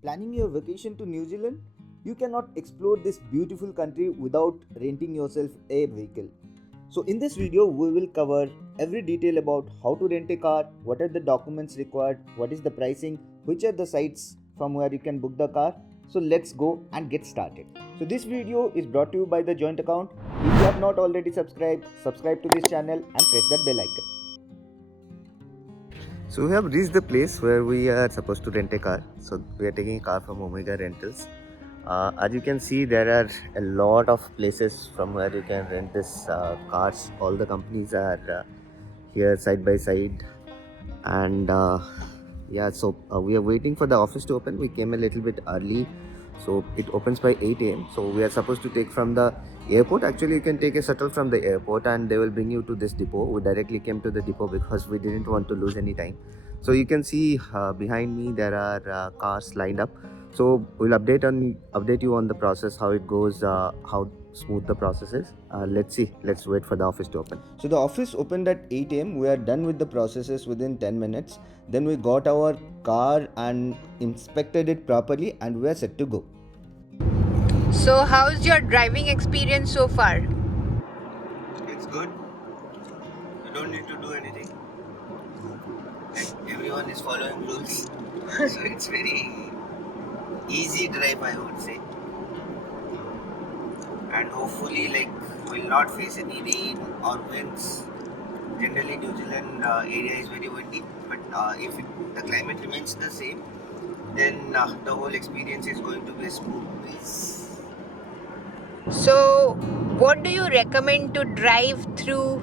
Planning your vacation to New Zealand? You cannot explore this beautiful country without renting yourself a vehicle. So, in this video, we will cover every detail about how to rent a car, what are the documents required, what is the pricing, which are the sites from where you can book the car. So, let's go and get started. So, this video is brought to you by the joint account. If you have not already subscribed, subscribe to this channel and press that bell icon. So we have reached the place where we are supposed to rent a car. So we are taking a car from Omega Rentals. As you can see, there are a lot of places from where you can rent this cars. All the companies are here side by side, and yeah. So we are waiting for the office to open. We came a little bit early, so it opens by 8 a.m. So we are supposed to take from the airport. Actually, you can take a shuttle from the airport and they will bring you to this depot. We directly came to the depot because we didn't want to lose any time. So you can see behind me there are cars lined up. So we'll update you on the process, how it goes, how smooth the process is. Let's see. Let's wait for the office to open. So the office opened at 8 a.m. We are done with the processes within 10 minutes. Then we got our car and inspected it properly and we are set to go. So, how's your driving experience so far? It's good. You don't need to do anything. And everyone is following rules. So it's very easy drive, I would say. And hopefully will not face any rain or winds. Generally New Zealand area is very windy, but if the climate remains the same, then the whole experience is going to be a smooth breeze. So, what do you recommend to drive through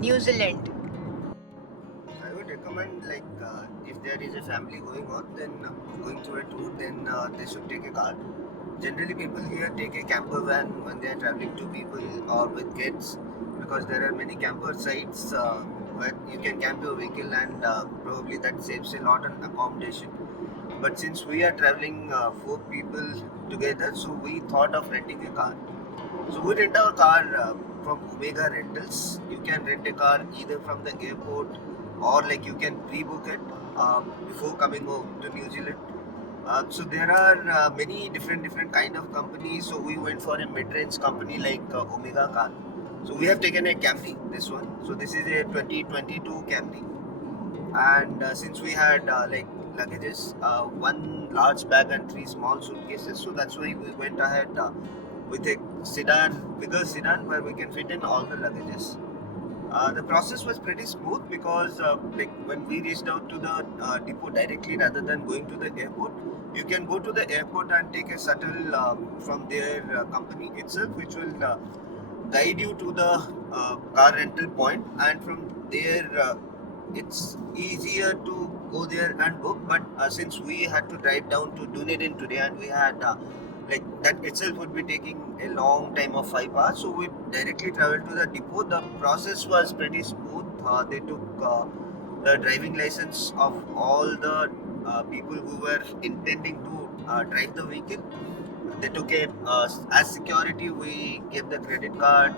New Zealand? I would recommend if there is a family going on, then going through a tour, then they should take a car. Generally, people here take a camper van when they are traveling to people or with kids, because there are many camper sites where you can camp your vehicle and probably that saves a lot on accommodation. But since we are traveling 4 people together, so we thought of renting a car. So we rent our car from Omega Rentals. You can rent a car either from the airport or you can pre-book it before coming home to New Zealand. So there are many different kind of companies. So we went for a mid-range company like Omega Car. So we have taken a Camry, this one. So this is a 2022 Camry, and since we had luggages, one large bag and 3 small suitcases, so that's why we went ahead with a bigger sedan where we can fit in all the luggages. The process was pretty smooth because when we reached out to the depot directly rather than going to the airport, you can go to the airport and take a shuttle from their company itself, which will guide you to the car rental point, and from there it's easier to go there and book. But since we had to drive down to Dunedin today and we had that itself would be taking a long time of 5 hours, so we directly traveled to the depot. The process was pretty smooth. They took the driving license of all the people who were intending to drive the vehicle. They took a as security. We gave the credit card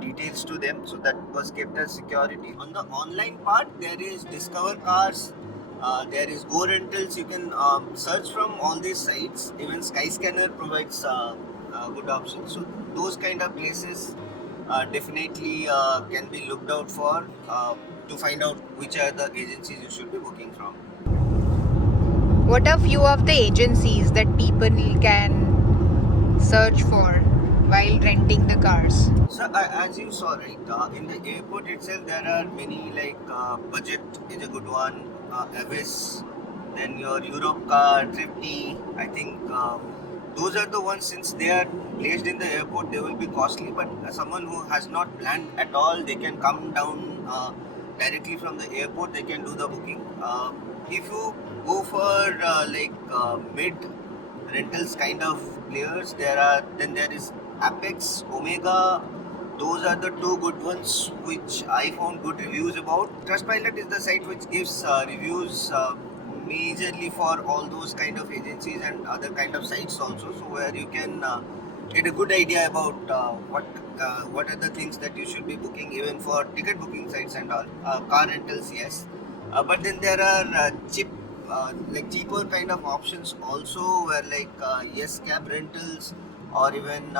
details to them, so that was kept as security. On the online part, there is Discover Cars, there is Go Rentals. You can search from all these sites. Even Skyscanner provides good options. So those kind of places definitely can be looked out for to find out which are the agencies you should be booking from. What are few of the agencies that people can search for while renting the cars? So as you saw, right, in the airport itself there are many Budget is a good one, Avis, then your Europe car, Thrifty. I think those are the ones. Since they are placed in the airport, they will be costly. But someone who has not planned at all, they can come down directly from the airport. They can do the booking. If you go for mid rentals kind of players, there is Apex, Omega. Those are the two good ones which I found good reviews about. Trustpilot is the site which gives reviews majorly for all those kind of agencies and other kind of sites also. So where you can get a good idea about what are the things that you should be booking, even for ticket booking sites and all. Car rentals, yes. But then there are cheap like cheaper kind of options also, where like yes cab rentals, or even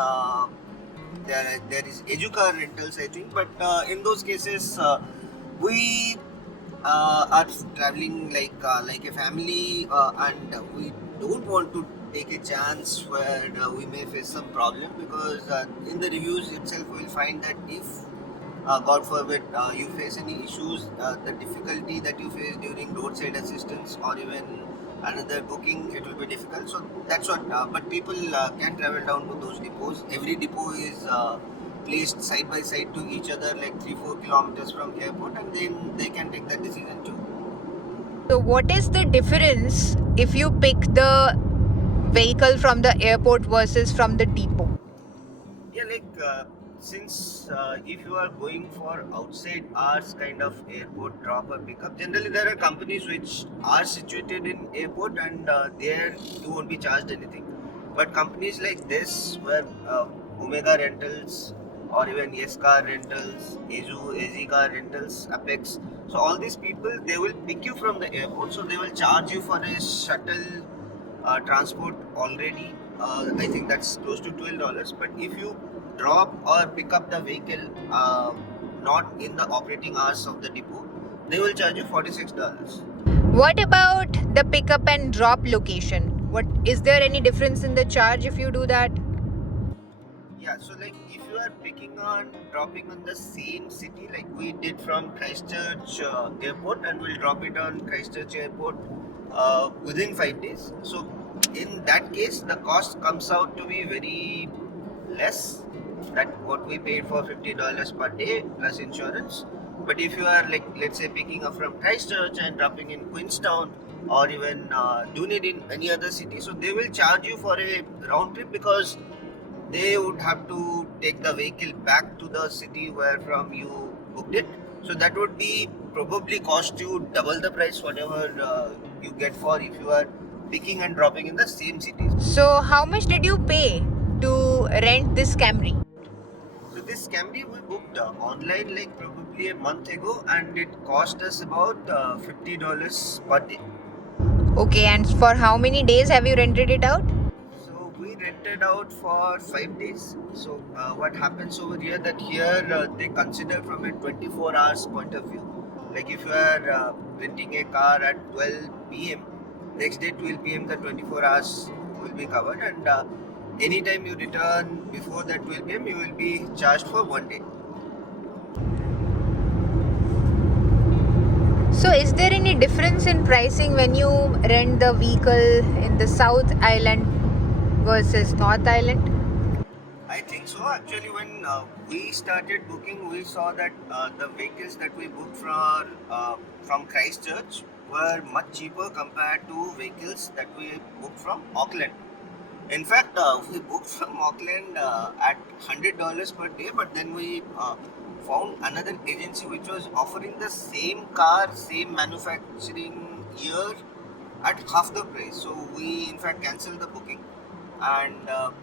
there is educar rentals, I think. But in those cases, we are traveling like a family, and we don't want to take a chance where we may face some problem, because in the reviews itself we will find that if God forbid you face any issues, the difficulty that you face during roadside assistance or even another booking, it will be difficult. So that's what. But people can travel down to those depots. Every depot is placed side by side to each other, like 3-4 kilometers from airport, and then they can take that decision too. So, what is the difference if you pick the vehicle from the airport versus from the depot? Yeah, like since if you are going for outside hours kind of airport drop or pickup, generally there are companies which are situated in airport, and there you won't be charged anything. But companies like this, where Omega Rentals or even Yes Car Rentals, Azu, AZ Car Rentals, Apex, so all these people, they will pick you from the airport, so they will charge you for a shuttle transport already. I think that's close to $12. But if you drop or pick up the vehicle not in the operating hours of the depot, they will charge you $46. What about the pickup and drop location? What is there any difference in the charge if you do that? Yeah, so like if you are picking on dropping on the same city, like we did from Christchurch airport, and we'll drop it on Christchurch airport within 5 days. So in that case, the cost comes out to be very less that what we paid for $50 per day plus insurance. But if you are like, let's say, picking up from Christchurch and dropping in Queenstown or even Dunedin, any other city, so they will charge you for a round trip, because they would have to take the vehicle back to the city where from you booked it. So that would be probably cost you double the price whatever you get for if you are picking and dropping in the same cities. So, how much did you pay to rent this Camry? So this Camry we booked online like probably a month ago, and it cost us about $50 per day. Okay, and for how many days have you rented it out? So we rented out for 5 days. So what happens over here, that here they consider from a 24 hours point of view. Like if you are renting a car at 12 p.m., next day 12 p.m. the 24 hours will be covered, and anytime you return before that 12 p.m. you will be charged for 1 day. So, is there any difference in pricing when you rent the vehicle in the South Island versus North Island? I think so. Actually, when we started booking, we saw that the vehicles that we booked from Christchurch were much cheaper compared to vehicles that we booked from Auckland. In fact, we booked from Auckland at $100 per day, but then we found another agency which was offering the same car, same manufacturing year at half the price. So we in fact cancelled the booking, and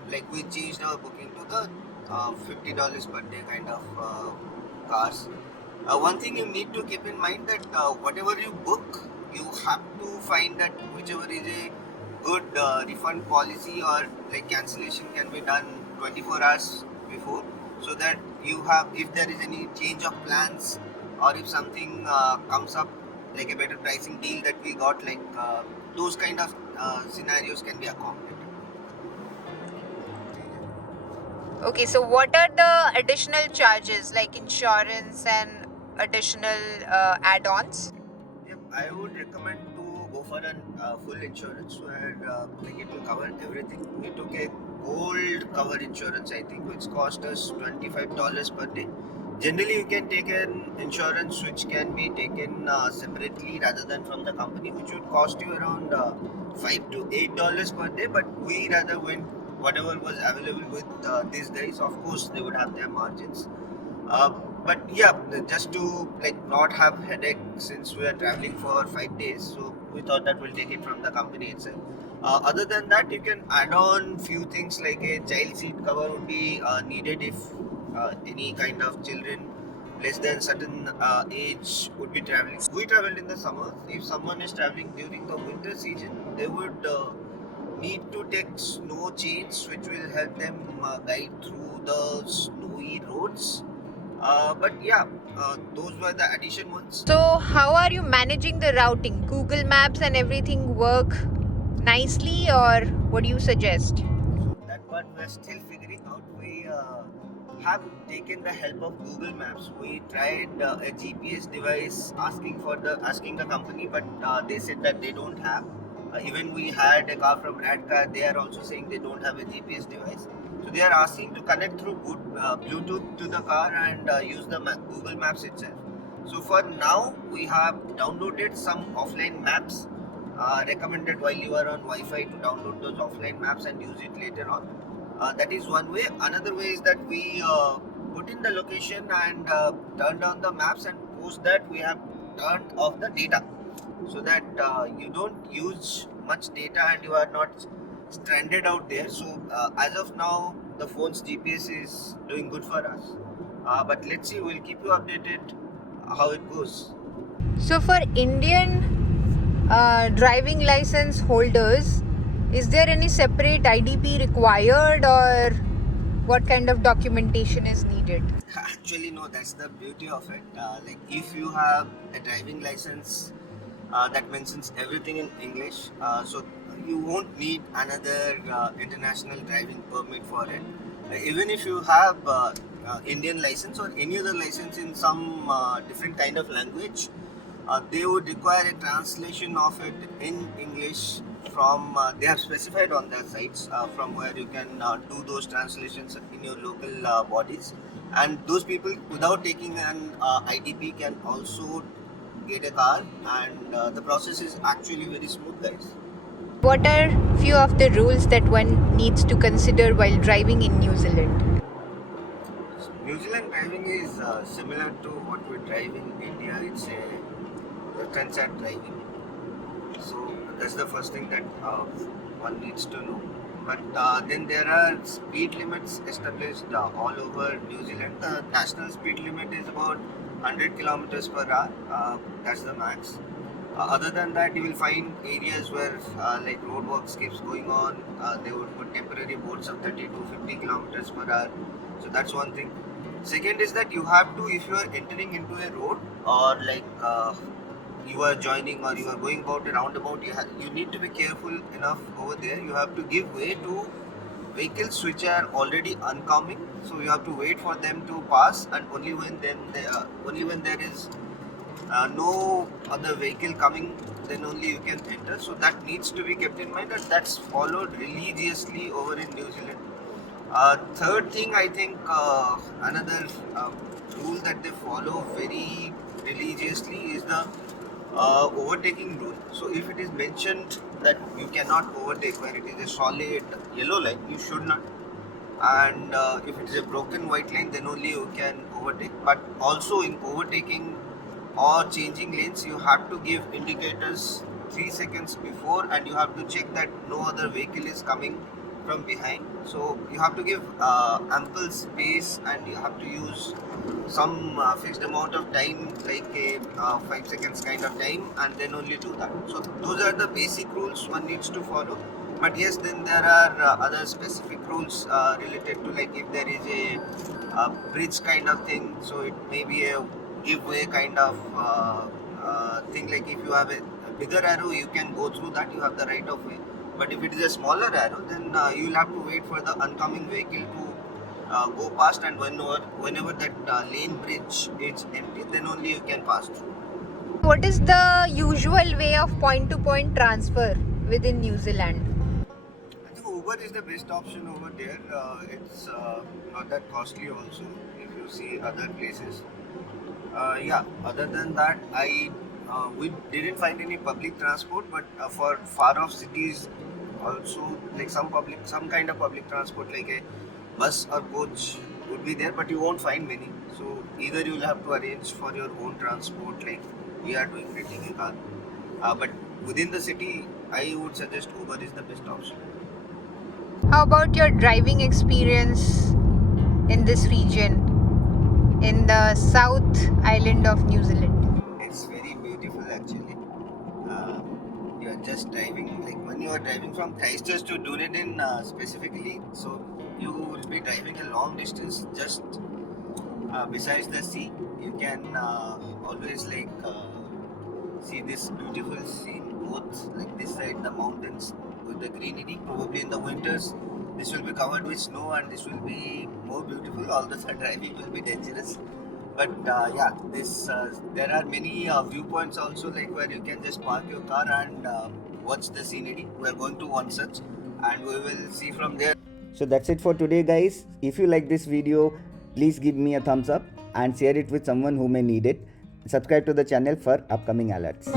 like we changed our booking to the $50 per day kind of cars. One thing you need to keep in mind, that whatever you book, you have to find that whichever is a good refund policy or like cancellation can be done 24 hours before, so that you have, if there is any change of plans, or if something comes up like a better pricing deal that we got, like those kind of scenarios can be accommodated. Okay, so what are the additional charges like insurance and additional add-ons? Yep, I would recommend to go for an full insurance, where like it will cover everything. We took a gold cover insurance, I think, which cost us $25 per day. Generally, you can take an insurance which can be taken separately rather than from the company, which would cost you around $5 to $8 per day. But we rather went whatever was available with these guys. Of course, they would have their margins. Uh, but yeah, just to like not have headache, since we are traveling for 5 days, so we thought that we'll take it from the company itself. Other than that, you can add on few things, like a child seat cover would be needed if any kind of children less than certain age would be traveling. We traveled in the summer. If someone is traveling during the winter season, they would need to take snow chains, which will help them guide through the snowy roads. But yeah, those were the addition ones. So, how are you managing the routing? Google Maps and everything work nicely, or what do you suggest? So that part we're still figuring out. We have taken the help of Google Maps. We tried a GPS device asking the company, but they said that they don't have. Even we had a car from Radcar, they are also saying they don't have a GPS device. So they are asking to connect through Bluetooth to the car and use the Google Maps itself. So for now, we have downloaded some offline maps recommended while you are on Wi-Fi to download those offline maps and use it later on. That is one way. Another way is that we put in the location and turn down the maps, and post that we have turned off the data, so that you don't use much data and you are not stranded out there. So as of now, the phone's GPS is doing good for us. But let's see, we'll keep you updated how it goes. So, for Indian driving license holders, is there any separate IDP required, or what kind of documentation is needed? Actually, no, that's the beauty of it. Like, if you have a driving license that mentions everything in English, so you won't need another international driving permit for it. Even if you have Indian license or any other license in some different kind of language, they would require a translation of it in English from they have specified on their sites from where you can do those translations in your local bodies, and those people without taking an IDP can also get a car, and the process is actually very smooth, guys. What are few of the rules that one needs to consider while driving in New Zealand? New Zealand driving is similar to what we drive in India. It's a left-hand side driving. So that's the first thing that one needs to know. But then there are speed limits established all over New Zealand. The national speed limit is about 100 kilometers per hour. That's the max. Other than that, you will find areas where like roadworks keeps going on. They would put temporary boards of 30 to 50 kilometers per hour. So that's one thing. Second is that you have to, if you are entering into a road, or like you are joining or you are going about a roundabout, you need to be careful enough over there. You have to give way to vehicles which are already oncoming. So you have to wait for them to pass, and only when there is no other vehicle coming, then only you can enter. So that needs to be kept in mind, and that's followed religiously over in New Zealand. Third thing, I think another rule that they follow very religiously is the overtaking rule. So if it is mentioned that you cannot overtake where it is a solid yellow line, you should not. And if it is a broken white line, then only you can overtake. But also in overtaking or changing lanes, you have to give indicators 3 seconds before, and you have to check that no other vehicle is coming from behind. So you have to give ample space, and you have to use some fixed amount of time, like a 5 seconds kind of time, and then only do that. So those are the basic rules one needs to follow. But yes, then there are other specific rules related to, like, if there is a bridge kind of thing, so it may be a give way kind of thing. Like, if you have a bigger arrow, you can go through that, you have the right of way. But if it is a smaller arrow, then you will have to wait for the oncoming vehicle to go past, and whenever that lane bridge is empty, then only you can pass through. What is the usual way of point-to-point transfer within New Zealand? I think Uber is the best option over there. It's not that costly also if you see other places. Yeah, other than that, we didn't find any public transport, but for far off cities also, like some kind of public transport, like a bus or coach would be there, but you won't find many. So either you will have to arrange for your own transport, like we are doing, renting a car. But within the city, I would suggest Uber is the best option. How about your driving experience in this region? in the South Island of New Zealand. It's very beautiful actually. Uh, you are just driving, like when you are driving from Christchurch to Dunedin specifically, so you will be driving a long distance just besides the sea. You can always see this beautiful scene, both like this side the mountains with the greenery. Probably in the winters this will be covered with snow and this will be more beautiful, although the driving will be dangerous. But yeah, this there are many viewpoints also, like where you can just park your car and watch the scenery. We are going to one such and we will see from there. So that's it for today, guys. If you like this video, please give me a thumbs up and share it with someone who may need it. Subscribe to the channel for upcoming alerts.